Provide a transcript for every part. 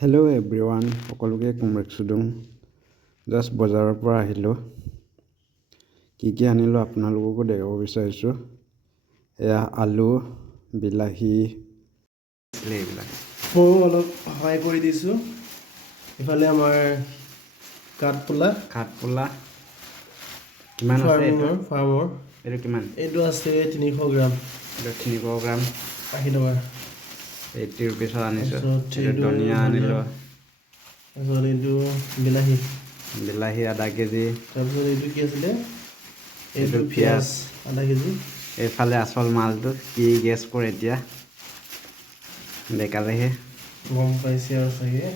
Hello' everyone, সকলোকে congratulation. Just বজাৰৰ পৰা আহিলোঁ। কি আনিলোঁ আপোনালোককো দেখাব বিচাৰিছোঁ। এয়া আলু, বিলাহী এইবিলাক ময়ো অলপ সহায় কৰি দিছোঁ। ইফালে আমাৰ কাঠফুলা কিমান আছে এইটো? ফাৰ্মৰ এইটো কিমান? এইটো আছে 300 গ্ৰাম। এইটো 300 গ্ৰাম 80 টকা। 80 ৰুপিছত আনিছোঁ। তাৰপিছত এইটো ধনিয়া আনিলোঁ। তাৰপিছত এইটো বিলাহী আধা কেজি। তাৰপিছত এইটো কি আছিলে? এইটো পিঁয়াজ আধা কেজি। এইফালে আচল মালটো কি গেছ কৰে এতিয়া, দেখালেহে গম পাইছে আৰু চাগে।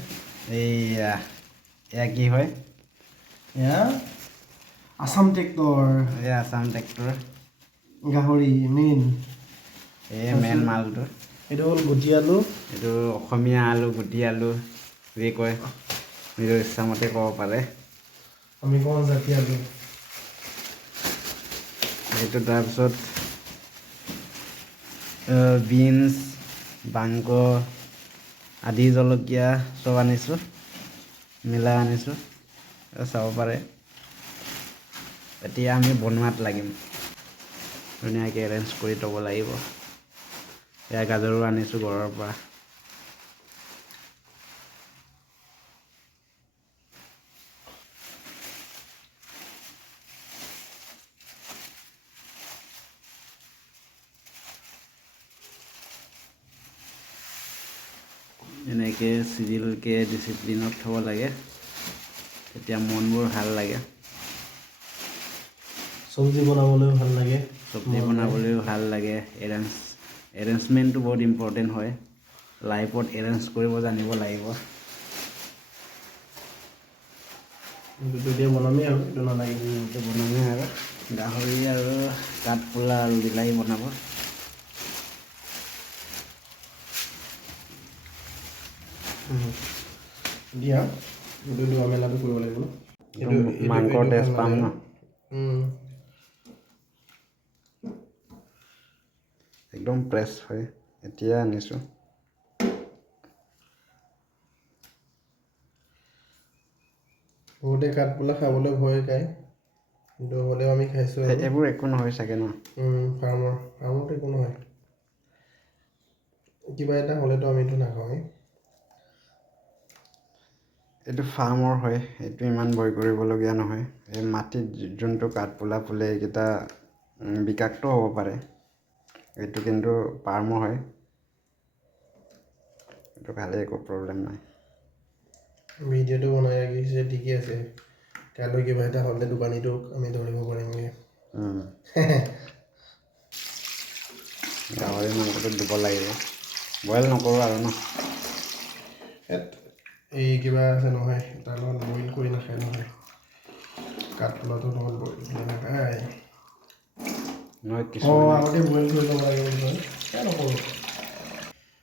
এয়া কি হয়? এয়া আছাম ট্ৰেক্টৰ। এয়া আছাম ট্ৰেক্টৰ। গাহৰি মেইন মালটো। এইটো হ'ল গুটি আলু। এইটো অসমীয়া আলু, গুটি আলু বুলি কয়। নিজৰ ইচ্ছামতে ক'ব পাৰে। আমি কওঁ জাতি আলু। এইটো তাৰপিছত বিনছ, বাংক আদি জলকীয়া চব আনিছোঁ, মিলাই আনিছোঁ। চাব পাৰে। এতিয়া আমি বনোৱাত লাগিম। ধুনীয়াকৈ এৰেঞ্জ কৰি থ'ব লাগিব। এয়া গাজৰো আনিছোঁ ঘৰৰ পৰা। এনেকৈ চিজিলকৈ ডিচিপ্লিনত থ'ব লাগে, তেতিয়া মনবোৰ ভাল লাগে। চব্জি বনাবলৈও ভাল লাগে। এৰেঞ্জমেণ্টটো বহুত ইম্পৰ্টেণ্ট হয়। লাইফত এৰেঞ্জ কৰিব জানিব লাগিব। এতিয়া বনামেই আৰু এইটো নালাগে। বনামেই আৰু গাহৰি আৰু কাঠফুলা আৰু বিলাহী বনাব। দিয়া গোটেই ধোৱা মেলাটো কৰিব লাগিব ন। মাংসৰ টেষ্ট পাম ন। একদম ফ্ৰেছ হয়। এতিয়া আনিছোঁ। বহুতে কাঠফুলা খাবলৈ ভয় খায়, কিন্তু হ'লেও আমি খাইছোঁ। এইবোৰ একো নহয় চাগে ন? ফাৰ্মৰটো একো নহয়। কিবা এটা হ'লেতো আমিতো নাখাওঁৱেই। এইটো ফাৰ্মৰ হয়, এইটো ইমান ভয় কৰিবলগীয়া নহয়। এই মাটিত যোনটো কাঠফুলা ফুলে এইকেইটা বিষাক্ত হ'ব পাৰে। এইটো কিন্তু ফাৰ্মৰ হয়। এইটো খালে একো প্ৰব্লেম নাই। ভিডিঅ'টো বনাই ৰাখিছে ঠিকে আছে। কাইলৈ কিবা এটা হ'লে দোকানীটোক আমি ধৰিব পাৰিমগৈ। গাহৰি মাংসটো দিব লাগিব। বইল নকৰোঁ আৰু ন। এই কিবা আছে নহয়, তাৰ লগত বইল কৰি নাখায় নহয়। কাঠফুলাটো লগত বইল কৰি নাখায়। আগতে বইল কৰি ল'ব লাগে বুলি কয়। নকৰোঁ।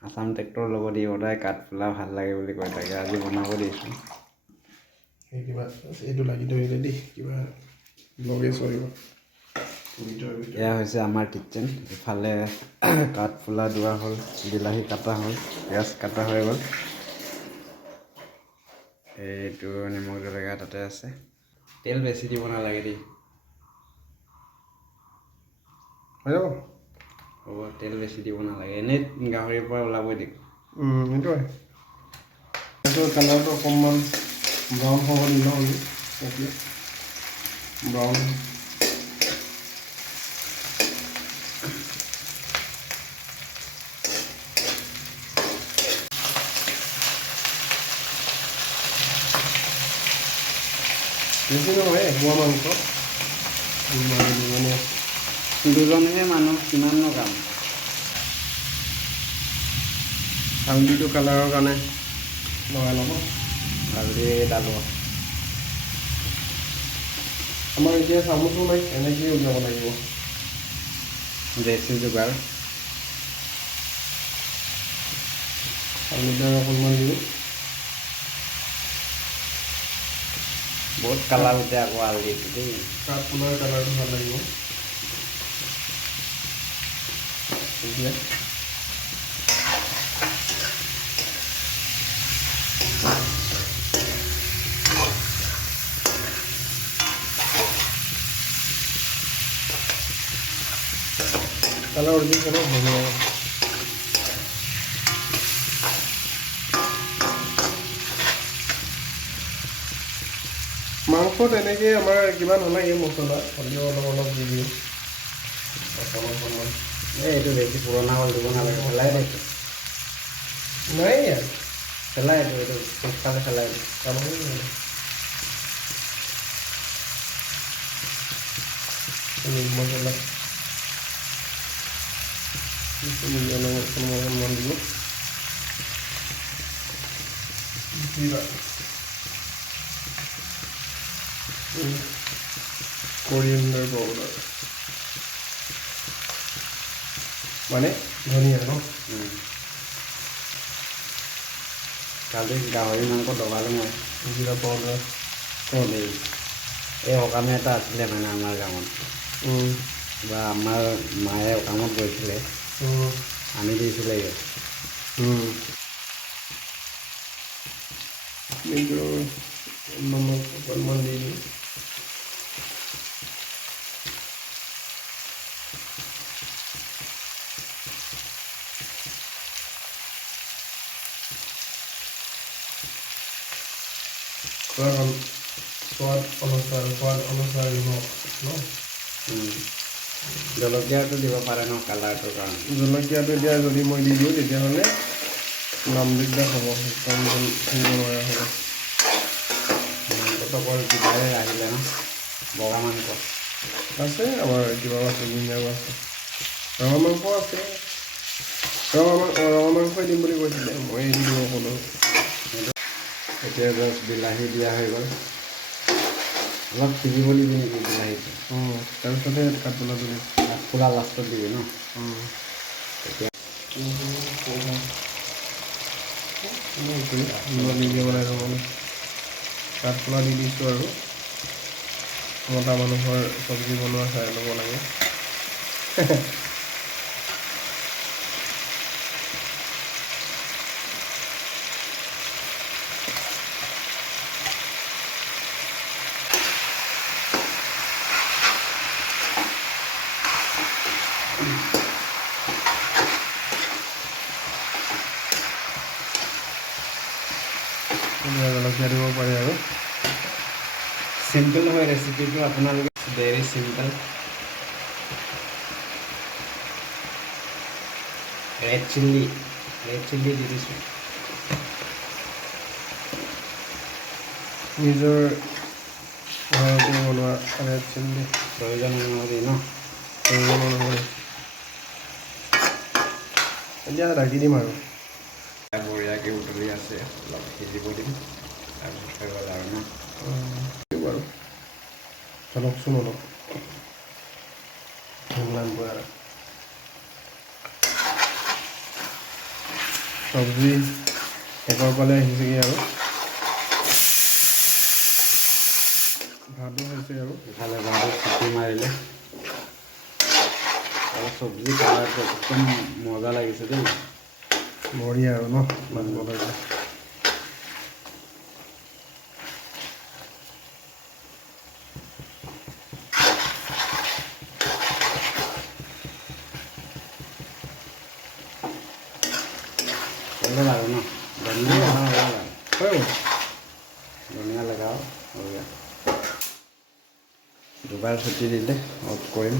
আছাম ট্ৰেক্টৰৰ লগত ই সদায় কাঠফুলা ভাল লাগে বুলি কৈ থাকে। আজি বনাব দিছোঁ। এই কিবা এইটো লাগি ধৰিলে দেই, কিবা লগে চলিব। এয়া হৈছে আমাৰ কিটচেন। ইফালে কাঠফুলা ধোৱা হ'ল, বিলাহী কাটা হ'ল, পিঁয়াজ কাটা হৈ গ'ল। এইটো নিমখ জলকীয়া তাতে আছে। তেল বেছি দিব নালাগে দেই। হৈ যাব। হ'ব, তেল বেছি দিব নালাগে। এনেই গাহৰিৰ পৰা ওলাবই দিম। সেইটোৱে। কালাৰটো অকণমান ব্ৰাউন হ'ব দিলে হ'ল। ব্ৰাউন বেছি নহয়, এপোৱা মাংস। দুজনহে মানুহ, কিমাননো কাম। হালধিটো কালাৰৰ কাৰণে লগাই ল'ব। হালধি ডালো। আমাৰ এতিয়া চামুচো নাই, এনেকৈয়ে উলিয়াব লাগিব। দেশী যোগাৰ। হালধি অকণমান দিওঁ। বহুত কালাৰ উঠে আকৌ হালধিটো দেই। কাঠফুলাৰ কালাৰটো ভাল লাগিব। এতিয়া কালাৰ উঠিছে ন ধুনীয়া মাংস তেনেকৈ আমাৰ কিমান নালাগে মছলা হ'লেও অলপ অলপ দি দিওঁ এইটো বেছি পুৰণা হ'ল দিব নালাগে পেলাই দিছে নাই ইয়াত পেলাই এইটো পিছফালে পেলাই কামত মিট মছলা মন দিব কোৰিয়াণ্ডাৰ পাউডাৰ মানে ধনিয়া ন কালি গাহৰি মাংস দবালোঁ মই জিৰা পাউডাৰ এই সকামে এটা আছিলে মানে আমাৰ গাঁৱত বা আমাৰ মায়ে সকামত গৈছিলে আনি দিছিলে নমক অকণমান দি দিওঁ সোৱাদ অনুসাৰ নিমখ ন জলকীয়াটো দিব পাৰে ন কালাৰটোৰ কাৰণে জলকীয়াটো এতিয়া যদি মই দি দিওঁ তেতিয়াহ'লে নাম দিগদাৰ হ'ব একদম থাকিব নোৱাৰা হ'ব মাংসটো অকল কিবাৰে আহিলে ন বগা মাংস আছে আমাৰ কিবা আছে মিনাও আছে ৰঙা মাংস আছে ৰঙা মাংসই দিম বুলি কৈছিলে মই দি দিব ক'লোঁ এতিয়া জাষ্ট বিলাহী দিয়া হৈ গ'ল অলপ সিজিব দিবি নেকি বিলাহীটো তাৰপিছতে কাঠফুলাটো দিম কাঠফুলা লাষ্টত দিবি ন নিজে বনাই ল'ব কাঠফুলা দি দিছোঁ আৰু মতা মানুহৰ চব্জি বনোৱা চাই ল'ব লাগে জলকীয়া দিব পাৰে আৰু চিম্পল হয় ৰেচিপিটো আপোনালোকে ভেৰি চিম্পল ৰেড চিল্লি দি দিছোঁ নিজৰ ঘৰতে বনোৱা ৰেড চিলি প্ৰয়োজন অনুসৰি ন এতিয়া ঢাকি দিম আৰু বঢ়িয়াকৈ উতলি আছে অলপ সিজিব দিম তাৰপিছত হৈ গ'ল আৰু ন বাৰু চলকচোন অলপ আৰু চব্জি শেষৰ ফালে আহিছেগৈ আৰু ভাতো হৈছে আৰু ইফালে ভাতত চিটি মাৰিলে আৰু চব্জি কালাৰটো একদম মজা লাগিছে দেই বঢ়িয়া আৰু ন মাংস তৰকাৰী হৈ গ'ল আৰু ন ধনিয়া লগাও হৈ গ'ল হৈ গ'ল ধনিয়া লগাও হৈ গ'ল দুবাৰ ছুটি দিলে অফ কৰিম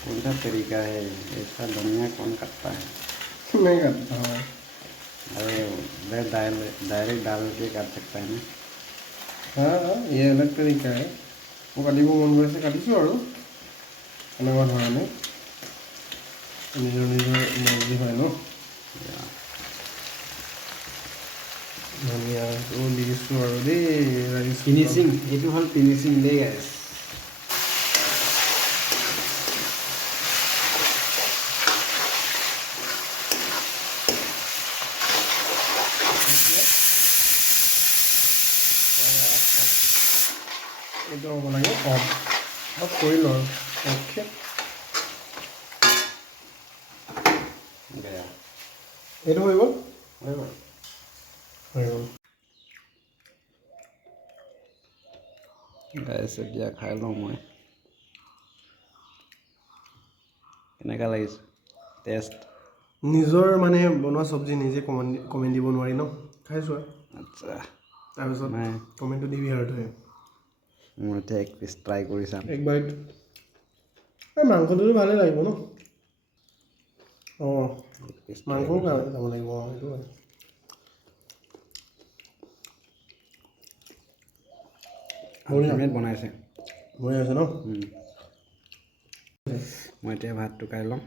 कौन सा तरीका है ऐसा धनिया कौन करता है नहीं करता है अरे मैं डायरेक्ट डाल के कर सकता है ना हाँ ये अलग तरीका है वो काटिब मन गए काटिছোঁ আৰু এনেকুৱা ধৰণে নিজৰ মৰ্জি হয় ন ধনিয়াটো দি দিছোঁ আৰু দেই ৰাইচ ফিনিচিং এইটো হ'ল ফিনিচিং দেই গাইছ এইটো হ'ব লাগে অফ কৰি লওঁ অ'কে বেয়া এইটো হৈ গ'ল হৈ গ'ল হৈ গ'ল গাইছ এতিয়া খাই লওঁ মই কেনেকুৱা লাগিছে টেষ্ট নিজৰ মানে বনোৱা চব্জি নিজে কমেণ্ট দিব নোৱাৰি ন খাইছোঁ আৰু আচ্ছা তাৰপিছত নাই কমেণ্টটো দিবি আৰু তই মই এতিয়া এক পিচ ট্ৰাই কৰি চাম এক বাইট এই মাংসটোতো ভালেই লাগিব ন অঁ এক পিচ মাংসও যাব লাগিব অঁ সেইটো হয় আল্টিমেট বনাইছে বঢ়িয়া আছে ন মই এতিয়া ভাতটো খাই লওঁ